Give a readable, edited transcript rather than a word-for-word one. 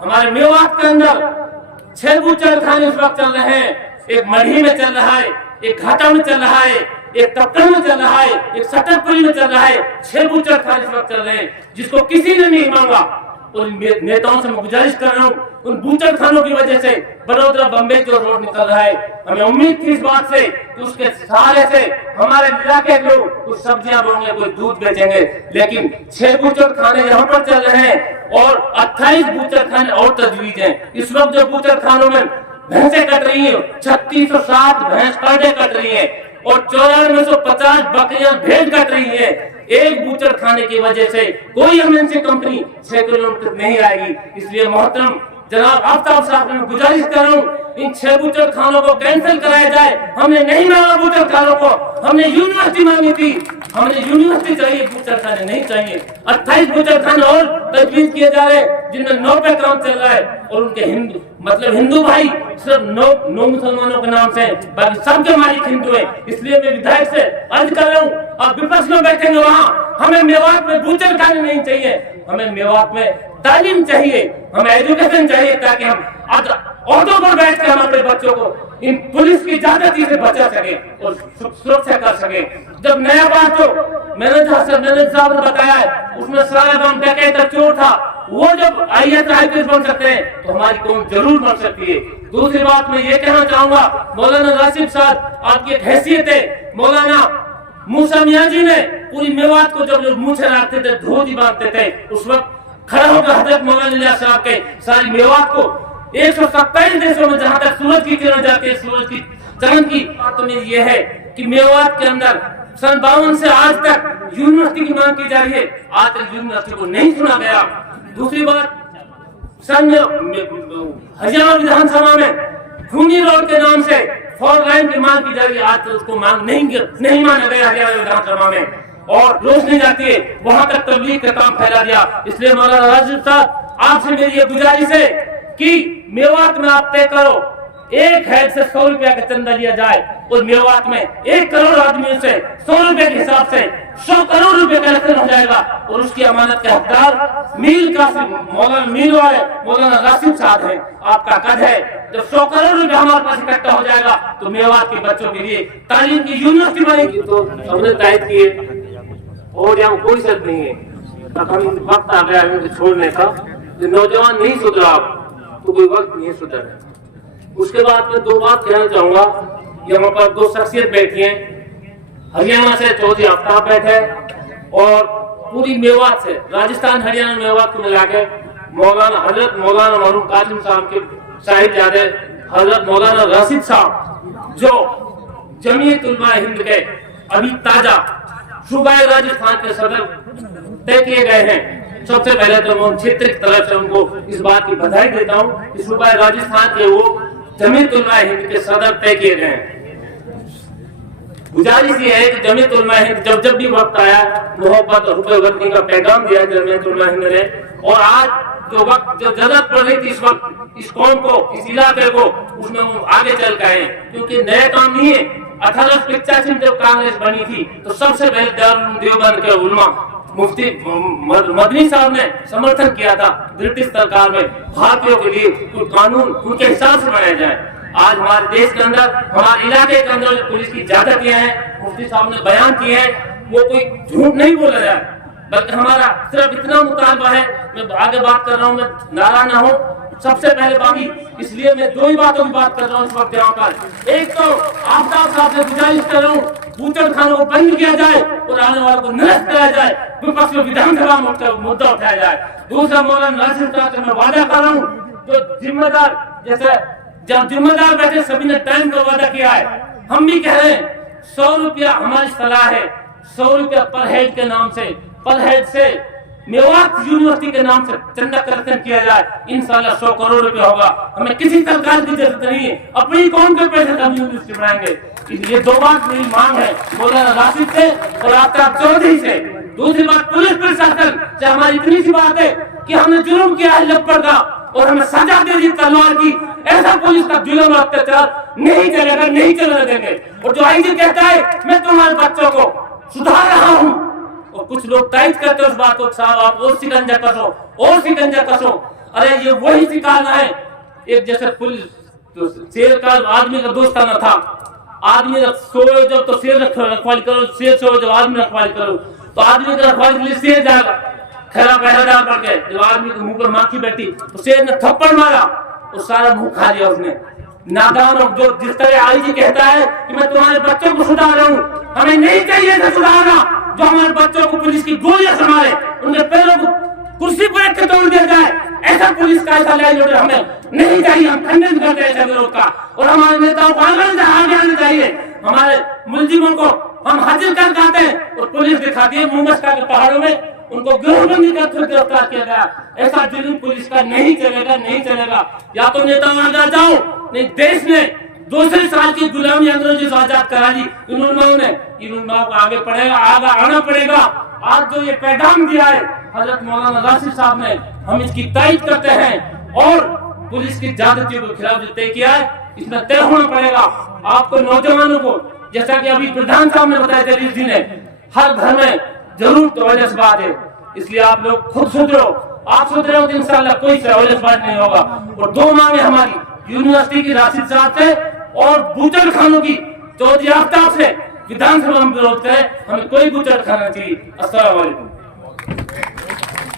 हमारे मेवात के अंदर 6 बूचड़ खाने इस वक्त चल रहे हैं। एक मढ़ी में चल रहा है, एक घाटा में चल रहा है, एक टक्कर में चल रहा है, एक सटकपुरी में चल रहा है। 6 बूचड़ खाने इस वक्त चल रहे हैं, जिसको किसी ने नहीं मांगा। उन नेताओं से मैं गुजारिश कर रहा हूँ, उन बूचड़ खानों की वजह से बड़ौदा बम्बई की ओर रोड निकल रहा है। हमें उम्मीद थी इस बात से कि उसके सहारे से हमारे इलाके के लोग कुछ सब्जियां बोएंगे, कोई दूध बेचेंगे, लेकिन 6 बूचड़ खाने यहाँ पर चल रहे हैं और 28 बूचड़ खाने और तजवीज है। इस वक्त जो बूचड़ खानों में भैंसें कट रही है, 3660 भैंस पर डे कट रही है और 9450 बकरियां भेड़ कट रही है। एक बूचड़ खाने की वजह से कोई एमएनसी कंपनी 6 किलोमीटर नहीं आएगी। इसलिए मोहतरम जनाब आफ्ताब साहब ने गुजारिश कर रहा हूँ, इन 6 बूचड़ खानों को कैंसिल कराया जाए। हमने नहीं मांगा बूचड़ खानों को, हमने यूनिवर्सिटी मांगी थी। हमें यूनिवर्सिटी चाहिए, बूचड़ खाने नहीं चाहिए। 28 बूचड़ खाने और तजवीज किए जा रहे हैं, जिनमें 9 पे काम चल रहा है और उनके हिंदू भाई सिर्फ 9 मुसलमानों के नाम से, बाकी सबके मालिक हिंदू है। इसलिए मैं विधायक से अर्ज कर रहा हूँ, आप विपक्ष में बैठेंगे वहाँ, हमें मेवात में बूचड़ खाने नहीं चाहिए। हमें मेवात में तालीम चाहिए, हमें एजुकेशन चाहिए, ताकि हम ऑटो पर बैठ कर हम अपने बच्चों को इन पुलिस की ज्यादती से बचा सके और सुरक्षा कर सके। जब नया बात जो मैनेजर साहब ने बताया है, उसमें सारा डकैत चोर था, वो जब IAS बन सकते हैं तो हमारी कौम जरूर बन सकती है। दूसरी बात मैं ये कहना चाहूंगा, मौलाना राशिद साहब आपकी एक हैसियत है। मौलाना मूसा मियां जी ने पूरी मेवात को जब लोग मुंह से लाते थे, धोती बांधते थे, उस वक्त खड़ा होकर हजरत मौलाना इलियास साहब के सारी मेवात को 127 देशों में जहां तक सूरज की किरण जाती है, सूरज की चमन की बात में यह है कि मेवात के अंदर सन 52 से आज तक यूनिवर्सिटी की मांग की जा रही है, आज तक यूनिवर्सिटी को नहीं सुना गया। दूसरी बात, सन हरियाणा विधानसभा में खूनी रोड के नाम से 4 लाइन की मांग की जा रही है, आज तक उसको मांग नहीं माना गया हरियाणा विधानसभा में, और रोशनी जाती है वहां तक तबलीग का काम फैला दिया। इसलिए मौलाना राशिद साहब आपसे मेरी ये गुजारिश है कि मेवात में आप तय करो, एक हेड से 100 रुपया का चंदा लिया जाए और मेवात में 1 करोड़ आदमियों से 100 रुपए के हिसाब से 100 करोड़ रुपए का रकम हो जाएगा और उसकी अमानत के हकदार मील का मौलाना मील वाले मौलाना राशिद साहब है। आपका कद है, जब 100 करोड़ रुपए हमारे पास इकट्ठा हो जाएगा तो मेवात के बच्चों के लिए तालीम की यूनिवर्सिटी बनेगी। तो हमने तय किए और यहाँ कोई शर्त नहीं है, अब वक्त आ गया है छोड़ने का। नौजवान नहीं सुधरा तो कोई वक्त नहीं सुधरा। उसके बाद में 2 बात कहना चाहूंगा, यहाँ पर 2 शख्सियत बैठी हैं, हरियाणा से चौधरी आफ्ताब बैठे और पूरी मेवात से, राजस्थान हरियाणा मेवात को मिला के हजरत मौलाना मरहूम कासिम साहब के साहिबजादे हजरत मौलाना राशिद साहब जो जमीयत उलमा हिंद के अभी ताजा सूबाए राजस्थान के सदर तय किए गए हैं। सबसे पहले तो मैं क्षेत्र की तरफ से उनको इस बात की बधाई देता हूँ कि सूबाए राजस्थान के वो जमीयत उलमा हिंद के सदर तय किए गए हैं। गुजारिश ये है कि जमीयत उलमा हिंद जब भी वक्त आया, मोहब्बत और रुपये का पैगाम दिया जमीयत उलमा हिंद ने, और आज जो वक्त जो जरूरत पड़ रही थी इस वक्त इस कौम को, इस इलाके को, उसमें वो आगे चल गए हैं, क्योंकि नया काम नहीं है। 1885 में जब कांग्रेस बनी थी तो सबसे पहले दारुल देवबंद के उलमा मुफ्ती मदनी साहब ने समर्थन किया था ब्रिटिश सरकार में, भारतीयों के लिए कोई कानून उनके हिसाब से बनाया जाए। आज हमारे देश के अंदर, हमारे इलाके के अंदर पुलिस की ज्यादतियां हैं, मुफ्ती साहब ने बयान किए हैं, वो कोई झूठ नहीं बोला जाए, बल्कि हमारा सिर्फ इतना मुतालबा है। मैं आगे बात कर रहा हूँ, मैं नाराज ना हूँ। सबसे पहले बाकी इसलिए मैं 2 ही बातों की बात कर रहा हूँ इस वक्त यहाँ पर। एक तो आफ्ताब साहब से गुजारिश कर रहा हूँ, बूचड़ खानों को बंद किया जाए और आने वालों को निरस्त किया जाए, विपक्ष में विधानसभा में मुद्दा उठाया जाए। दूसरा, मौलाना राशिद साहब से मैं वादा कर रहा हूँ, जो जिम्मेदार जैसे जब जिम्मेदार बैठे सभी ने टाइम का वादा किया है, हम भी कह रहे हैं 100 रुपया हमारी सलाह है, 100 रुपया पर हेड के नाम से, पर हेड से मेवात यूनिवर्सिटी के नाम से चंदा कलेक्शन किया जाए। इंशाल्लाह 100 करोड़ रुपया होगा। हमें किसी सरकार की जरूरत नहीं है, अपनी कौम के पैसे से हम यूनिवर्सिटी बनाएंगे। ये 2 बात मेरी मांग है मौलाना राशिद से और आफ्ताब चौधरी से। दूसरी बात, पुलिस प्रशासन से हमारी इतनी सी बात है कि हमने जुर्म किया है लपड़ का और हमें सजा दे दी तलवार की। ऐसा पुलिस का जुल्म और अत्याचार नहीं चलेगा, नहीं चलने देंगे। और जो आईजी कहता है मैं तुम्हारे बच्चों को सुधार रहा हूँ, और कुछ लोग तायद करते उस बात को, साहब आप और शिकंजा कसो और शिकंजा कसो। अरे ये वही सिखाना है। एक जैसे पुलिस तो शेर का आदमी का दोस्त ना था, आदमी सोए जब तो शेर रखवाली करो, शेर सोए जब आदमी रखवाली करो, तो आदमी की रखवाली के लिए शेर जाएगा, खैरा पहरेदार पड़ गए। जब आदमी के मुंह पर माखी बैठी तो शेर ने थप्पड़ मारा, वो सारा मुंह खा लिया उसने। नादान और जो जिस तरह आई जी कहता है कि मैं तुम्हारे बच्चों को सुधार रहा हूँ, हमें नहीं चाहिए था सुधारना। जो हमारे बच्चों को पुलिस की गोलियां से मारे, उनके पैरों को कुर्सी पर रख के तोड़ दिया जाए, ऐसा पुलिस का ऐसा न्याय हमें नहीं चाहिए। हम खंडन करते हैं ऐसे विरोध का, और हमारे नेताओं को आगे आने चाहिए। हमारे मुलजिमों को हम हाजिर कर आते हैं और पुलिस दिखाती है मुमस्का के पहाड़ों में उनको गिरफ्तार करके गिरफ्तार किया गया। ऐसा जुल्म पुलिस का नहीं चलेगा, नहीं चलेगा। या तो नेताओं आगे जाओ, नहीं देश ने 200 साल की गुलामी अंग्रेजों से आजाद करा दी इन उलमाओं ने, इन उलमाओं को आगे पड़ेगा, आगे आना पड़ेगा। आज जो ये पैगाम दिया है हजरत मौलाना राशिद साहब ने, हम इसकी तायद करते हैं। और पुलिस की ज्यादतियों के खिलाफ जो तय किया है, इसमें तय होना पड़ेगा। आपको नौजवानों को, जैसा कि अभी प्रधान साहब ने बताया जलील जी ने, हर घर में जरूर टॉयलेट बात है, इसलिए आप लोग खुद सुधरो। आप सुधरे हो तो इंशाल्लाह कोई टॉयलेट बात नहीं होगा। और 2 मांगे हमारी यूनिवर्सिटी की राशिद साहब से और बूचड़ खानों की चौधरी आफ्ताब से विधानसभा में विरोध करें, हमें कोई बूचड़ खाना चाहिए। अस्सलाम वालेकुम।